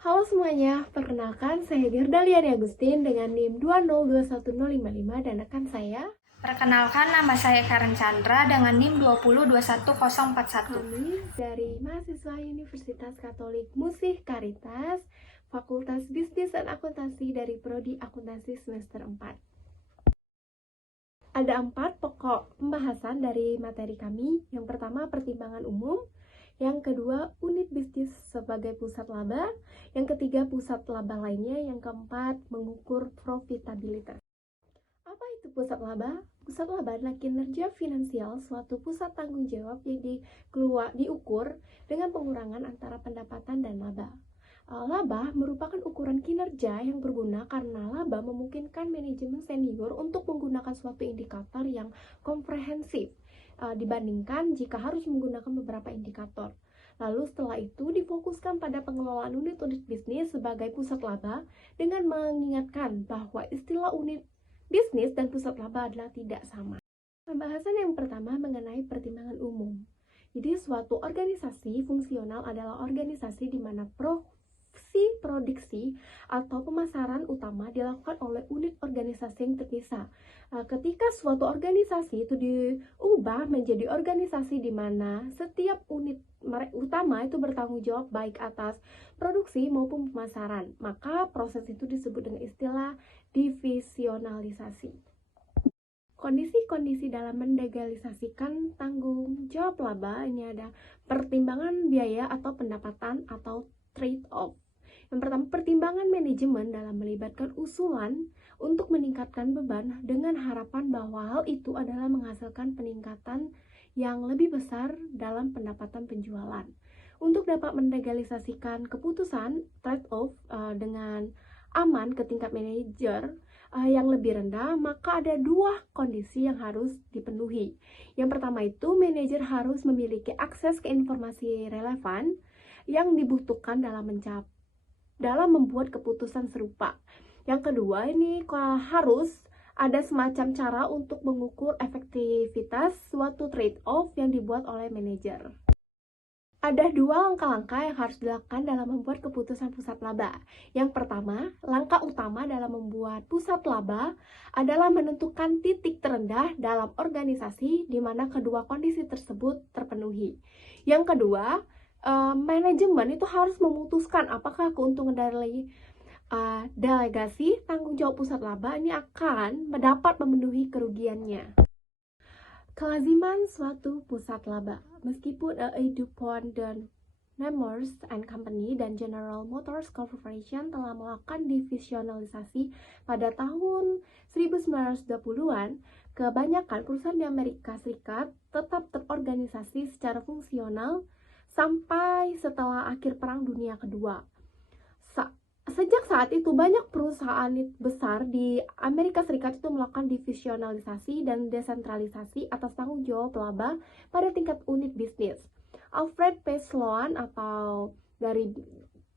Halo semuanya, perkenalkan saya Gerdaliani Agustin dengan NIM 2021055 dan rekan saya. Perkenalkan, nama saya Karen Chandra dengan NIM 2021041. Kami dari mahasiswa Universitas Katolik Musih Caritas, Fakultas Bisnis dan Akuntansi dari Prodi Akuntansi semester 4. Ada 4 pokok pembahasan dari materi kami. Yang pertama, pertimbangan umum. Yang kedua, unit bisnis sebagai pusat laba. Yang ketiga, pusat laba lainnya. Yang keempat, mengukur profitabilitas. Apa itu pusat laba? Pusat laba adalah kinerja finansial suatu pusat tanggung jawab yang diukur dengan pengurangan antara pendapatan dan laba. Laba merupakan ukuran kinerja yang berguna karena laba memungkinkan manajemen senior untuk menggunakan suatu indikator yang komprehensif dibandingkan jika harus menggunakan beberapa indikator. Lalu setelah itu difokuskan pada pengelolaan unit-unit bisnis sebagai pusat laba dengan mengingatkan bahwa istilah unit bisnis dan pusat laba adalah tidak sama. Pembahasan yang pertama mengenai pertimbangan umum. Jadi suatu organisasi fungsional adalah organisasi di mana produksi atau pemasaran utama dilakukan oleh unit organisasi yang terpisah. Ketika suatu organisasi itu diubah menjadi organisasi di mana setiap unit utama itu bertanggung jawab baik atas produksi maupun pemasaran, maka proses itu disebut dengan istilah divisionalisasi. Kondisi-kondisi dalam menlegalisasikan tanggung jawab laba ini ada pertimbangan biaya atau pendapatan atau trade-off. Yang pertama, pertimbangan manajemen dalam melibatkan usulan untuk meningkatkan beban dengan harapan bahwa hal itu adalah menghasilkan peningkatan yang lebih besar dalam pendapatan penjualan. Untuk dapat menlegalisasikan keputusan trade-off dengan aman ke tingkat manajer yang lebih rendah, maka ada 2 kondisi yang harus dipenuhi. Yang pertama itu, manajer harus memiliki akses ke informasi relevan yang dibutuhkan dalam membuat keputusan serupa. Yang kedua, ini harus ada semacam cara untuk mengukur efektivitas suatu trade-off yang dibuat oleh manajer. Ada 2 langkah-langkah yang harus dilakukan dalam membuat keputusan pusat laba. Yang pertama, langkah utama dalam membuat pusat laba adalah menentukan titik terendah dalam organisasi di mana kedua kondisi tersebut terpenuhi. Yang kedua, manajemen itu harus memutuskan apakah keuntungan dari delegasi tanggung jawab pusat laba ini akan dapat memenuhi kerugiannya. Kelaziman suatu pusat laba. Meskipun DuPont dan Nemours and Company dan General Motors Corporation telah melakukan divisionalisasi pada tahun 1920-an, kebanyakan perusahaan di Amerika Serikat tetap terorganisasi secara fungsional sampai setelah akhir Perang Dunia Kedua. Sejak saat itu, banyak perusahaan besar di Amerika Serikat itu melakukan divisionalisasi dan desentralisasi atas tanggung jawab laba pada tingkat unit bisnis. Alfred P. Sloan atau dari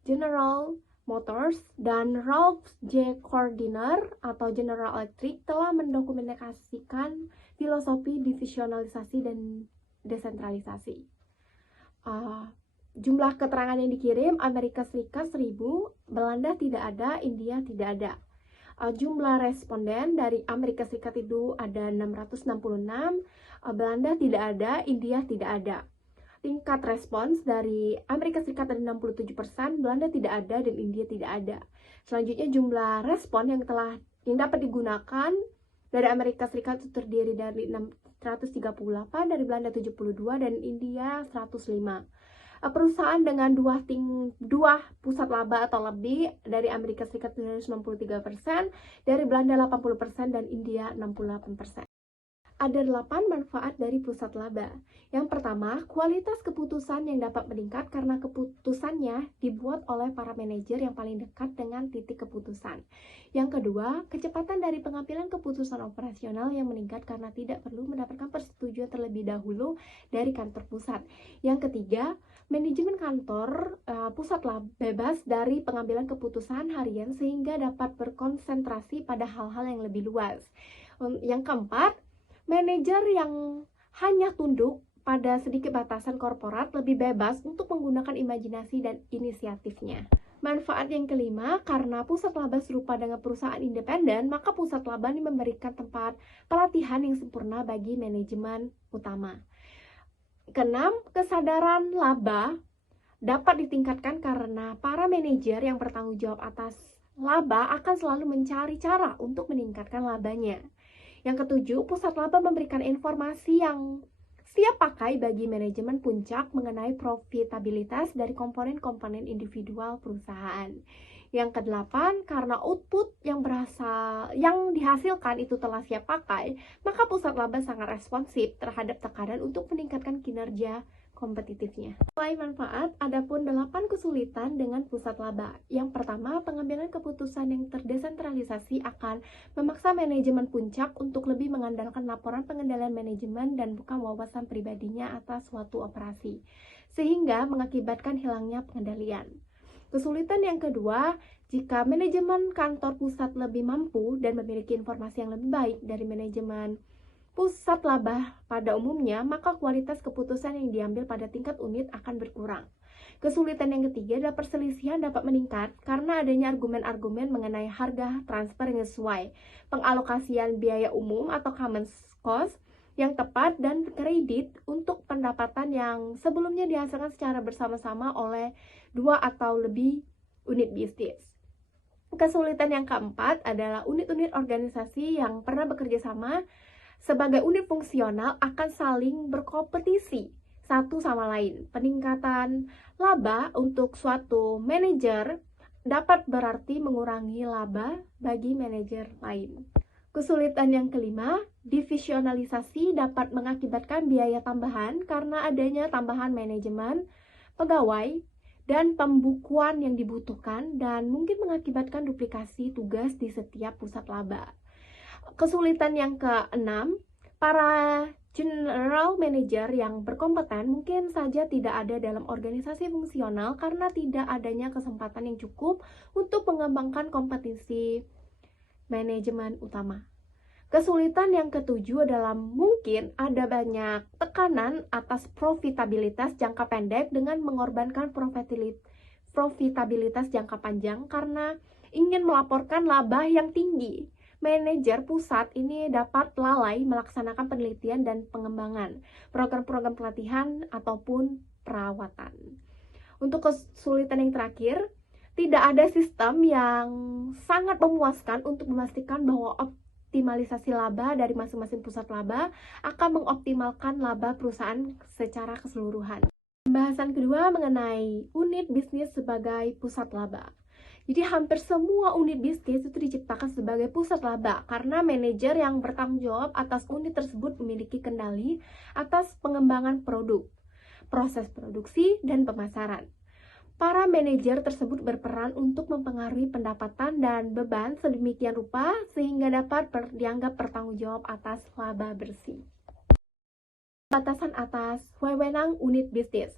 General Motors dan Ralph J. Kordiner atau General Electric telah mendokumentasikan filosofi divisionalisasi dan desentralisasi. Jumlah keterangan yang dikirim, Amerika Serikat 1000, Belanda tidak ada, India tidak ada. Jumlah responden dari Amerika Serikat itu ada 666, Belanda tidak ada, India tidak ada. Tingkat respons dari Amerika Serikat ada 67%, Belanda tidak ada, dan India tidak ada. Selanjutnya jumlah respon yang dapat digunakan dari Amerika Serikat itu terdiri dari 638, dari Belanda 72, dan India 105. Perusahaan dengan dua pusat laba atau lebih dari Amerika Serikat 93%, dari Belanda 80%, dan India 68%. Ada 8 manfaat dari pusat laba. Yang pertama, kualitas keputusan yang dapat meningkat karena keputusannya dibuat oleh para manajer yang paling dekat dengan titik keputusan. Yang kedua, kecepatan dari pengambilan keputusan operasional yang meningkat karena tidak perlu mendapatkan persetujuan terlebih dahulu dari kantor pusat. Yang ketiga, manajemen kantor pusat laba bebas dari pengambilan keputusan harian sehingga dapat berkonsentrasi pada hal-hal yang lebih luas. Yang keempat, manajer yang hanya tunduk pada sedikit batasan korporat lebih bebas untuk menggunakan imajinasi dan inisiatifnya. Manfaat yang kelima, karena pusat laba serupa dengan perusahaan independen, maka pusat laba ini memberikan tempat pelatihan yang sempurna bagi manajemen utama. Keenam, kesadaran laba dapat ditingkatkan karena para manajer yang bertanggung jawab atas laba akan selalu mencari cara untuk meningkatkan labanya. Yang ketujuh, pusat laba memberikan informasi yang siap pakai bagi manajemen puncak mengenai profitabilitas dari komponen-komponen individual perusahaan. Yang kedelapan, karena output yang dihasilkan itu telah siap pakai, maka pusat laba sangat responsif terhadap tekanan untuk meningkatkan kinerja kompetitifnya. Selain manfaat, ada pun 8 kesulitan dengan pusat laba. Yang pertama, pengambilan keputusan yang terdesentralisasi akan memaksa manajemen puncak untuk lebih mengandalkan laporan pengendalian manajemen dan bukan wawasan pribadinya atas suatu operasi, sehingga mengakibatkan hilangnya pengendalian. Kesulitan yang kedua, jika manajemen kantor pusat lebih mampu dan memiliki informasi yang lebih baik dari manajemen pusat laba pada umumnya, maka kualitas keputusan yang diambil pada tingkat unit akan berkurang. Kesulitan yang ketiga adalah perselisihan dapat meningkat karena adanya argumen-argumen mengenai harga transfer yang sesuai, pengalokasian biaya umum atau common cost yang tepat, dan kredit untuk pendapatan yang sebelumnya dihasilkan secara bersama-sama oleh 2 atau lebih unit bisnis. Kesulitan yang keempat adalah unit-unit organisasi yang pernah bekerja sama sebagai unit fungsional akan saling berkompetisi satu sama lain. Peningkatan laba untuk suatu manajer dapat berarti mengurangi laba bagi manajer lain. Kesulitan yang kelima, divisionalisasi dapat mengakibatkan biaya tambahan karena adanya tambahan manajemen, pegawai, dan pembukuan yang dibutuhkan, dan mungkin mengakibatkan duplikasi tugas di setiap pusat laba. Kesulitan yang keenam, para general manager yang berkompeten mungkin saja tidak ada dalam organisasi fungsional karena tidak adanya kesempatan yang cukup untuk mengembangkan kompetisi manajemen utama. Kesulitan yang ketujuh adalah mungkin ada banyak tekanan atas profitabilitas jangka pendek dengan mengorbankan profitabilitas jangka panjang karena ingin melaporkan laba yang tinggi. Manajer pusat ini dapat lalai melaksanakan penelitian dan pengembangan, program-program pelatihan ataupun perawatan. Untuk kesulitan yang terakhir, tidak ada sistem yang sangat memuaskan untuk memastikan bahwa optimalisasi laba dari masing-masing pusat laba akan mengoptimalkan laba perusahaan secara keseluruhan. Pembahasan kedua mengenai unit bisnis sebagai pusat laba. Jadi hampir semua unit bisnis itu diciptakan sebagai pusat laba karena manajer yang bertanggung jawab atas unit tersebut memiliki kendali atas pengembangan produk, proses produksi, dan pemasaran. Para manajer tersebut berperan untuk mempengaruhi pendapatan dan beban sedemikian rupa sehingga dapat dianggap bertanggung jawab atas laba bersih. Batasan atas wewenang unit bisnis.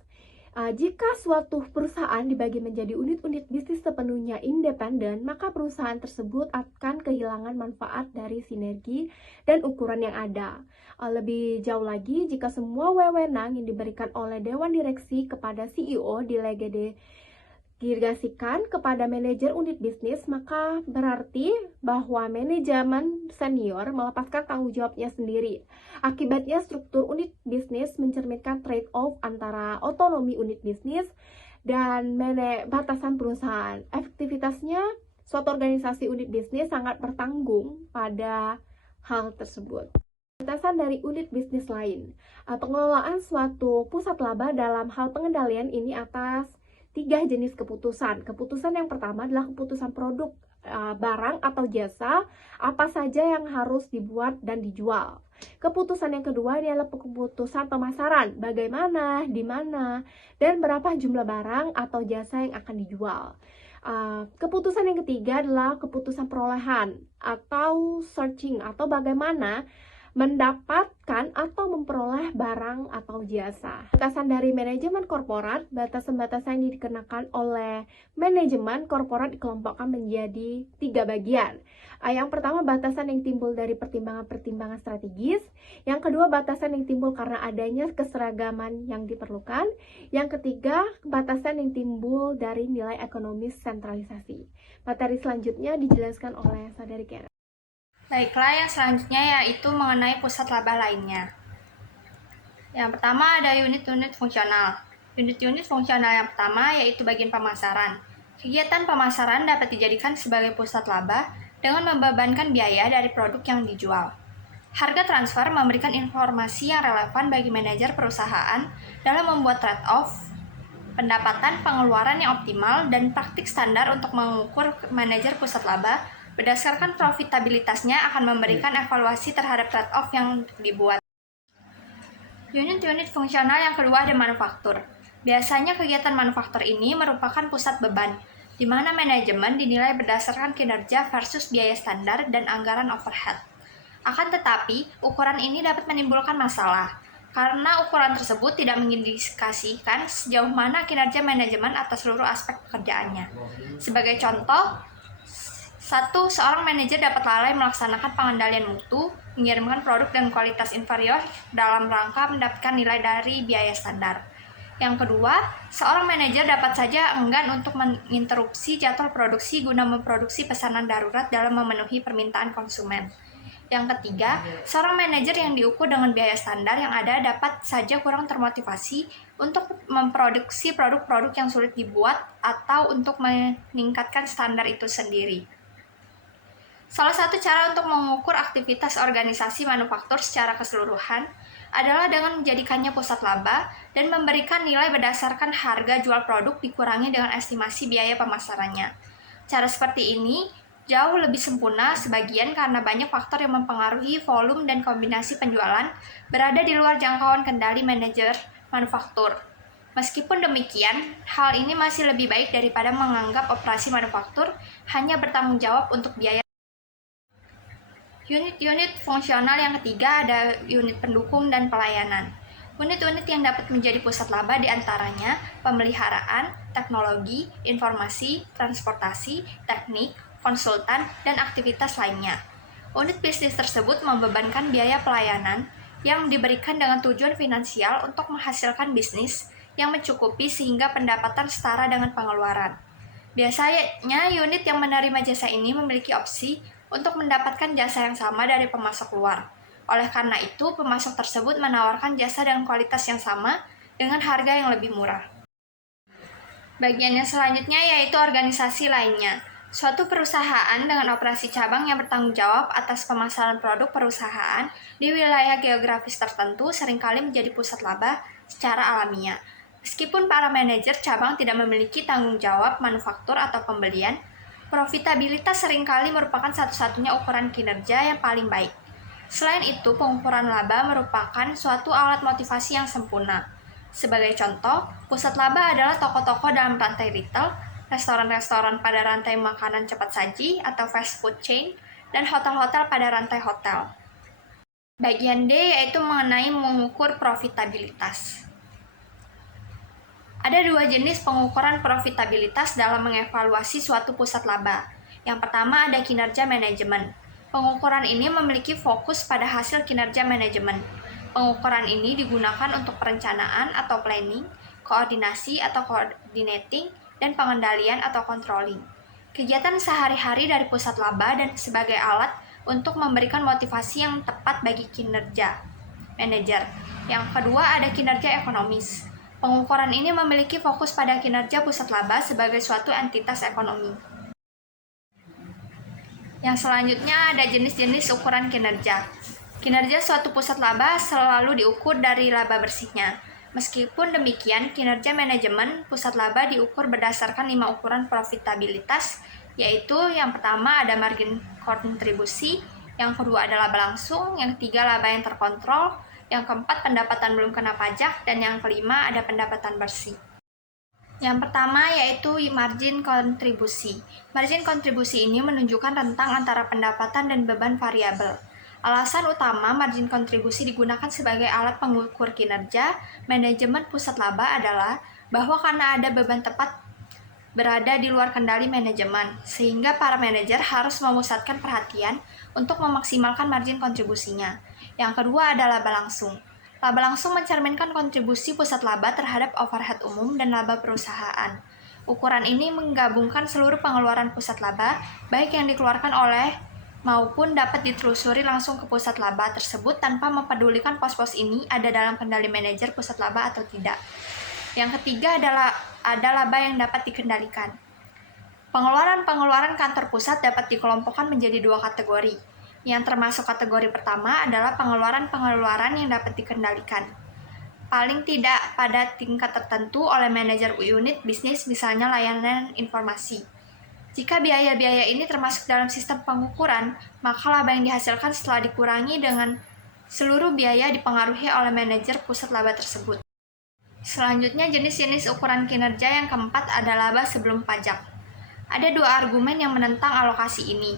Jika suatu perusahaan dibagi menjadi unit-unit bisnis sepenuhnya independen, maka perusahaan tersebut akan kehilangan manfaat dari sinergi dan ukuran yang ada. Lebih jauh lagi, jika semua wewenang yang diberikan oleh Dewan Direksi kepada CEO didelegasikan kepada manajer unit bisnis, maka berarti bahwa manajemen senior melepaskan tanggung jawabnya sendiri. Akibatnya struktur unit bisnis mencerminkan trade-off antara otonomi unit bisnis dan batasan perusahaan. Efektivitasnya, suatu organisasi unit bisnis sangat bertanggung pada hal tersebut. Batasan dari unit bisnis lain. Pengelolaan suatu pusat laba dalam hal pengendalian ini atas 3 jenis keputusan. Keputusan yang pertama adalah keputusan produk, barang atau jasa, apa saja yang harus dibuat dan dijual. Keputusan yang kedua adalah keputusan pemasaran, bagaimana, di mana, dan berapa jumlah barang atau jasa yang akan dijual. Keputusan yang ketiga adalah keputusan perolehan atau searching, atau bagaimana mendapatkan atau memperoleh barang atau jasa. Batasan dari manajemen korporat, batasan-batasan yang dikenakan oleh manajemen korporat dikelompokkan menjadi 3 bagian. Yang pertama, batasan yang timbul dari pertimbangan-pertimbangan strategis. Yang kedua, batasan yang timbul karena adanya keseragaman yang diperlukan. Yang ketiga, batasan yang timbul dari nilai ekonomis sentralisasi. Materi selanjutnya dijelaskan oleh Saudari Karen. Baiklah, yang selanjutnya yaitu mengenai pusat laba lainnya. Yang pertama ada unit-unit fungsional. Unit-unit fungsional yang pertama yaitu bagian pemasaran. Kegiatan pemasaran dapat dijadikan sebagai pusat laba dengan membebankan biaya dari produk yang dijual. Harga transfer memberikan informasi yang relevan bagi manajer perusahaan dalam membuat trade-off, pendapatan pengeluaran yang optimal, dan praktik standar untuk mengukur manajer pusat laba berdasarkan profitabilitasnya akan memberikan evaluasi terhadap trade-off yang dibuat. Unit-unit fungsional yang kedua ada manufaktur. Biasanya kegiatan manufaktur ini merupakan pusat beban, di mana manajemen dinilai berdasarkan kinerja versus biaya standar dan anggaran overhead. Akan tetapi, ukuran ini dapat menimbulkan masalah, karena ukuran tersebut tidak mengindikasikan sejauh mana kinerja manajemen atas seluruh aspek pekerjaannya. Sebagai contoh, seorang manajer dapat lalai melaksanakan pengendalian mutu, mengirimkan produk dan kualitas inferior dalam rangka mendapatkan nilai dari biaya standar. Yang kedua, seorang manajer dapat saja enggan untuk menginterupsi jadwal produksi guna memproduksi pesanan darurat dalam memenuhi permintaan konsumen. Yang ketiga, seorang manajer yang diukur dengan biaya standar yang ada dapat saja kurang termotivasi untuk memproduksi produk-produk yang sulit dibuat atau untuk meningkatkan standar itu sendiri. Salah satu cara untuk mengukur aktivitas organisasi manufaktur secara keseluruhan adalah dengan menjadikannya pusat laba dan memberikan nilai berdasarkan harga jual produk dikurangi dengan estimasi biaya pemasarannya. Cara seperti ini jauh lebih sempurna sebagian karena banyak faktor yang mempengaruhi volume dan kombinasi penjualan berada di luar jangkauan kendali manajer manufaktur. Meskipun demikian, hal ini masih lebih baik daripada menganggap operasi manufaktur hanya bertanggung jawab untuk biaya. Unit-unit fungsional yang ketiga ada unit pendukung dan pelayanan. Unit-unit yang dapat menjadi pusat laba diantaranya pemeliharaan, teknologi, informasi, transportasi, teknik, konsultan, dan aktivitas lainnya. Unit bisnis tersebut membebankan biaya pelayanan yang diberikan dengan tujuan finansial untuk menghasilkan bisnis yang mencukupi sehingga pendapatan setara dengan pengeluaran. Biasanya unit yang menerima jasa ini memiliki opsi untuk mendapatkan jasa yang sama dari pemasok luar. Oleh karena itu, pemasok tersebut menawarkan jasa dengan kualitas yang sama dengan harga yang lebih murah. Bagian yang selanjutnya yaitu organisasi lainnya. Suatu perusahaan dengan operasi cabang yang bertanggung jawab atas pemasaran produk perusahaan di wilayah geografis tertentu seringkali menjadi pusat laba secara alamiah. Meskipun para manajer cabang tidak memiliki tanggung jawab manufaktur atau pembelian, profitabilitas seringkali merupakan satu-satunya ukuran kinerja yang paling baik. Selain itu, pengukuran laba merupakan suatu alat motivasi yang sempurna. Sebagai contoh, pusat laba adalah toko-toko dalam rantai retail, restoran-restoran pada rantai makanan cepat saji atau fast food chain, dan hotel-hotel pada rantai hotel. Bagian D yaitu mengenai mengukur profitabilitas. Ada dua jenis pengukuran profitabilitas dalam mengevaluasi suatu pusat laba. Yang pertama ada kinerja manajemen. Pengukuran ini memiliki fokus pada hasil kinerja manajemen. Pengukuran ini digunakan untuk perencanaan atau planning, koordinasi atau coordinating, dan pengendalian atau controlling. Kegiatan sehari-hari dari pusat laba dan sebagai alat untuk memberikan motivasi yang tepat bagi kinerja manajer. Yang kedua ada kinerja ekonomis. Pengukuran ini memiliki fokus pada kinerja pusat laba sebagai suatu entitas ekonomi. Yang selanjutnya ada jenis-jenis ukuran kinerja. Kinerja suatu pusat laba selalu diukur dari laba bersihnya. Meskipun demikian, kinerja manajemen pusat laba diukur berdasarkan 5 ukuran profitabilitas, yaitu yang pertama ada margin kontribusi, yang kedua adalah laba langsung, yang ketiga laba yang terkontrol, yang keempat pendapatan belum kena pajak, dan yang kelima ada pendapatan bersih. Yang pertama yaitu margin kontribusi. Margin kontribusi ini menunjukkan rentang antara pendapatan dan beban variabel. Alasan utama margin kontribusi digunakan sebagai alat pengukur kinerja manajemen pusat laba adalah bahwa karena ada beban tepat berada di luar kendali manajemen, sehingga para manajer harus memusatkan perhatian untuk memaksimalkan margin kontribusinya. Yang kedua adalah laba langsung. Laba langsung mencerminkan kontribusi pusat laba terhadap overhead umum dan laba perusahaan. Ukuran ini menggabungkan seluruh pengeluaran pusat laba, baik yang dikeluarkan oleh maupun dapat ditelusuri langsung ke pusat laba tersebut tanpa mempedulikan pos-pos ini ada dalam kendali manajer pusat laba atau tidak. Yang ketiga adalah ada laba yang dapat dikendalikan. Pengeluaran-pengeluaran kantor pusat dapat dikelompokkan menjadi dua kategori. Yang termasuk kategori pertama adalah pengeluaran-pengeluaran yang dapat dikendalikan. Paling tidak pada tingkat tertentu oleh manajer unit bisnis, misalnya layanan informasi. Jika biaya-biaya ini termasuk dalam sistem pengukuran, maka laba yang dihasilkan setelah dikurangi dengan seluruh biaya dipengaruhi oleh manajer pusat laba tersebut. Selanjutnya, jenis-jenis ukuran kinerja yang keempat ada laba sebelum pajak. Ada dua argumen yang menentang alokasi ini.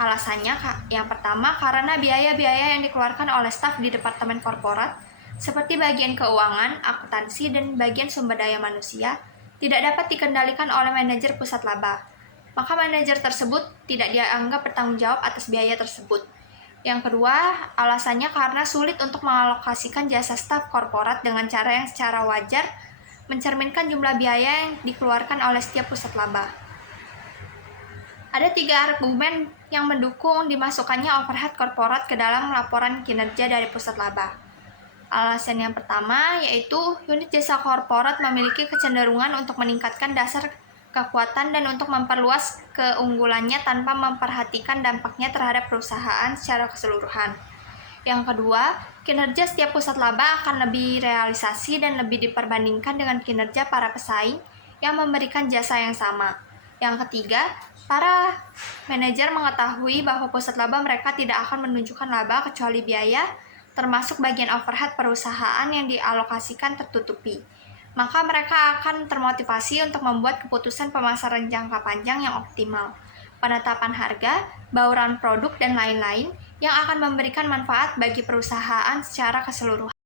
Alasannya, yang pertama, karena biaya-biaya yang dikeluarkan oleh staf di departemen korporat, seperti bagian keuangan, akuntansi, dan bagian sumber daya manusia, tidak dapat dikendalikan oleh manajer pusat laba. Maka manajer tersebut tidak dianggap bertanggung jawab atas biaya tersebut. Yang kedua, alasannya karena sulit untuk mengalokasikan jasa staf korporat dengan cara yang secara wajar mencerminkan jumlah biaya yang dikeluarkan oleh setiap pusat laba. Ada tiga argumen yang mendukung dimasukkannya overhead korporat ke dalam laporan kinerja dari pusat laba. Alasan yang pertama yaitu unit jasa korporat memiliki kecenderungan untuk meningkatkan dasar kekuatan dan untuk memperluas keunggulannya tanpa memperhatikan dampaknya terhadap perusahaan secara keseluruhan. Yang kedua, kinerja setiap pusat laba akan lebih realisasi dan lebih diperbandingkan dengan kinerja para pesaing yang memberikan jasa yang sama. Yang ketiga, para manajer mengetahui bahwa pusat laba mereka tidak akan menunjukkan laba kecuali biaya, termasuk bagian overhead perusahaan yang dialokasikan tertutupi. Maka mereka akan termotivasi untuk membuat keputusan pemasaran jangka panjang yang optimal, penetapan harga, bauran produk, dan lain-lain yang akan memberikan manfaat bagi perusahaan secara keseluruhan.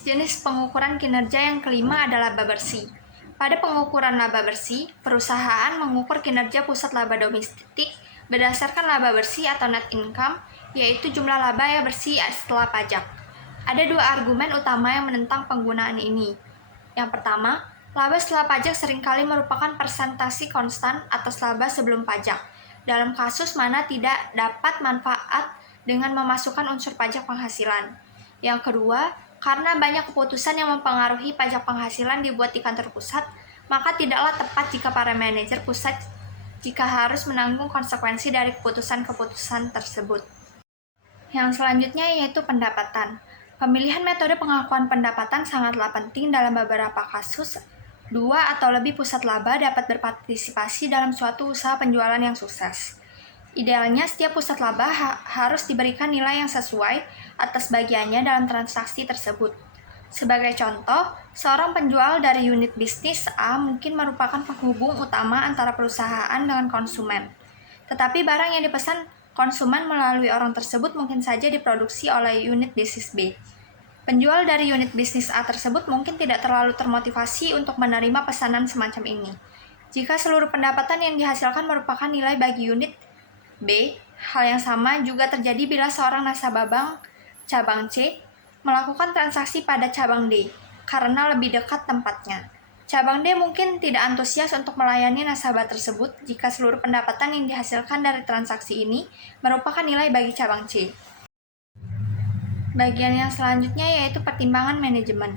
Jenis pengukuran kinerja yang kelima adalah laba bersih. Pada pengukuran laba bersih, perusahaan mengukur kinerja pusat laba domestik berdasarkan laba bersih atau net income, yaitu jumlah laba yang bersih setelah pajak. Ada dua argumen utama yang menentang penggunaan ini. Yang pertama, laba setelah pajak seringkali merupakan persentase konstan atas laba sebelum pajak, dalam kasus mana tidak dapat manfaat dengan memasukkan unsur pajak penghasilan. Yang kedua, karena banyak keputusan yang mempengaruhi pajak penghasilan dibuat di kantor pusat, maka tidaklah tepat jika para manajer pusat jika harus menanggung konsekuensi dari keputusan-keputusan tersebut. Yang selanjutnya yaitu pendapatan. Pemilihan metode pengakuan pendapatan sangatlah penting dalam beberapa kasus. Dua atau lebih pusat laba dapat berpartisipasi dalam suatu usaha penjualan yang sukses. Idealnya, setiap pusat laba harus diberikan nilai yang sesuai atas bagiannya dalam transaksi tersebut. Sebagai contoh, seorang penjual dari unit bisnis A mungkin merupakan penghubung utama antara perusahaan dengan konsumen. Tetapi barang yang dipesan konsumen melalui orang tersebut mungkin saja diproduksi oleh unit bisnis B. Penjual dari unit bisnis A tersebut mungkin tidak terlalu termotivasi untuk menerima pesanan semacam ini. Jika seluruh pendapatan yang dihasilkan merupakan nilai bagi unit B, hal yang sama juga terjadi bila seorang nasabah bank cabang C melakukan transaksi pada cabang D karena lebih dekat tempatnya. Cabang D mungkin tidak antusias untuk melayani nasabah tersebut jika seluruh pendapatan yang dihasilkan dari transaksi ini merupakan nilai bagi cabang C. Bagian yang selanjutnya yaitu pertimbangan manajemen.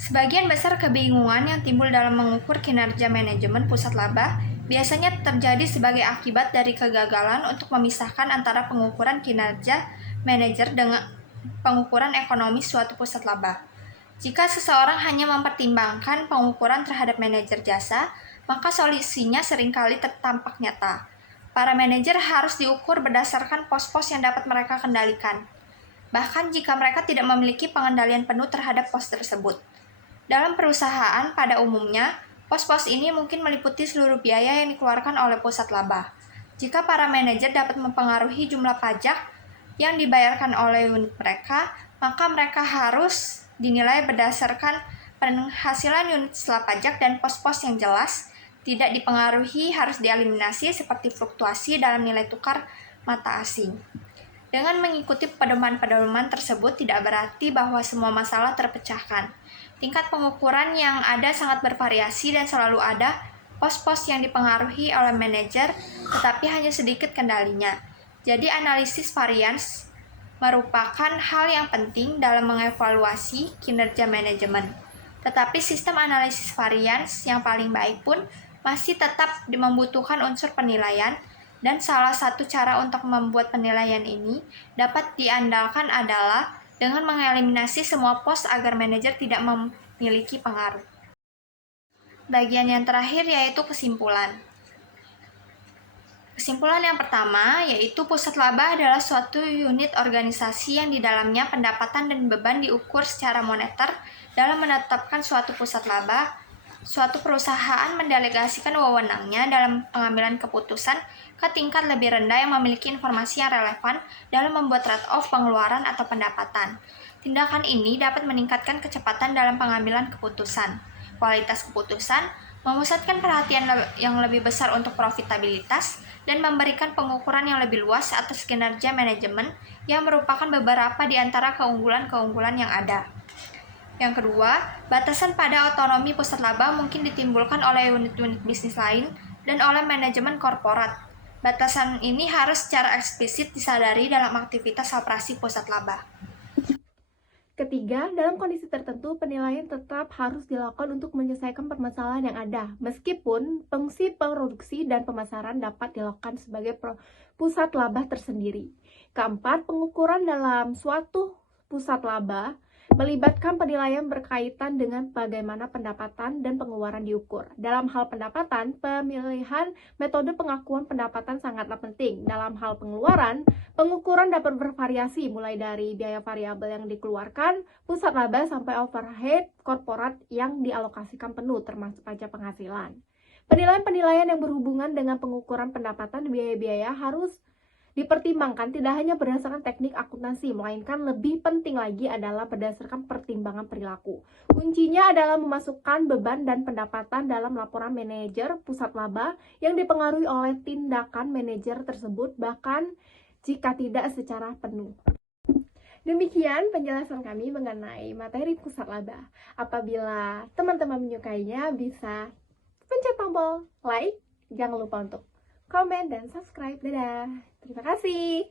Sebagian besar kebingungan yang timbul dalam mengukur kinerja manajemen pusat laba biasanya terjadi sebagai akibat dari kegagalan untuk memisahkan antara pengukuran kinerja manajer dengan pengukuran ekonomi suatu pusat laba. Jika seseorang hanya mempertimbangkan pengukuran terhadap manajer jasa, maka solusinya seringkali tampak nyata. Para manajer harus diukur berdasarkan pos-pos yang dapat mereka kendalikan, bahkan jika mereka tidak memiliki pengendalian penuh terhadap pos tersebut. Dalam perusahaan, pada umumnya, pos-pos ini mungkin meliputi seluruh biaya yang dikeluarkan oleh pusat laba. Jika para manajer dapat mempengaruhi jumlah pajak yang dibayarkan oleh unit mereka, maka mereka harus dinilai berdasarkan penghasilan unit setelah pajak dan pos-pos yang jelas, tidak dipengaruhi, harus dieliminasi seperti fluktuasi dalam nilai tukar mata asing. Dengan mengikuti pedoman-pedoman tersebut tidak berarti bahwa semua masalah terpecahkan. Tingkat pengukuran yang ada sangat bervariasi dan selalu ada pos-pos yang dipengaruhi oleh manajer, tetapi hanya sedikit kendalinya. Jadi analisis varians merupakan hal yang penting dalam mengevaluasi kinerja manajemen. Tetapi sistem analisis varians yang paling baik pun masih tetap membutuhkan unsur penilaian, dan salah satu cara untuk membuat penilaian ini dapat diandalkan adalah dengan mengeliminasi semua pos agar manajer tidak memiliki pengaruh. Bagian yang terakhir yaitu kesimpulan. Kesimpulan yang pertama yaitu pusat laba adalah suatu unit organisasi yang di dalamnya pendapatan dan beban diukur secara moneter. Dalam menetapkan suatu pusat laba, suatu perusahaan mendelegasikan wewenangnya dalam pengambilan keputusan ke tingkat lebih rendah yang memiliki informasi yang relevan dalam membuat trade-off pengeluaran atau pendapatan. Tindakan ini dapat meningkatkan kecepatan dalam pengambilan keputusan, kualitas keputusan, memusatkan perhatian yang lebih besar untuk profitabilitas, dan memberikan pengukuran yang lebih luas atas kinerja manajemen yang merupakan beberapa di antara keunggulan-keunggulan yang ada. Yang kedua, batasan pada otonomi pusat laba mungkin ditimbulkan oleh unit-unit bisnis lain dan oleh manajemen korporat. Batasan ini harus secara eksplisit disadari dalam aktivitas operasi pusat laba. Ketiga, dalam kondisi tertentu, penilaian tetap harus dilakukan untuk menyelesaikan permasalahan yang ada, meskipun fungsi produksi dan pemasaran dapat dilakukan sebagai pusat laba tersendiri. Keempat, pengukuran dalam suatu pusat laba melibatkan penilaian berkaitan dengan bagaimana pendapatan dan pengeluaran diukur. Dalam hal pendapatan, pemilihan metode pengakuan pendapatan sangatlah penting. Dalam hal pengeluaran, pengukuran dapat bervariasi mulai dari biaya variabel yang dikeluarkan, pusat laba, sampai overhead korporat yang dialokasikan penuh termasuk pajak penghasilan. Penilaian-penilaian yang berhubungan dengan pengukuran pendapatan biaya-biaya harus dipertimbangkan tidak hanya berdasarkan teknik akuntansi, melainkan lebih penting lagi adalah berdasarkan pertimbangan perilaku. Kuncinya adalah memasukkan beban dan pendapatan dalam laporan manajer pusat laba yang dipengaruhi oleh tindakan manajer tersebut, bahkan jika tidak secara penuh. Demikian penjelasan kami mengenai materi pusat laba. Apabila teman-teman menyukainya, bisa pencet tombol like, jangan lupa untuk komen dan subscribe. Dadah. Terima kasih.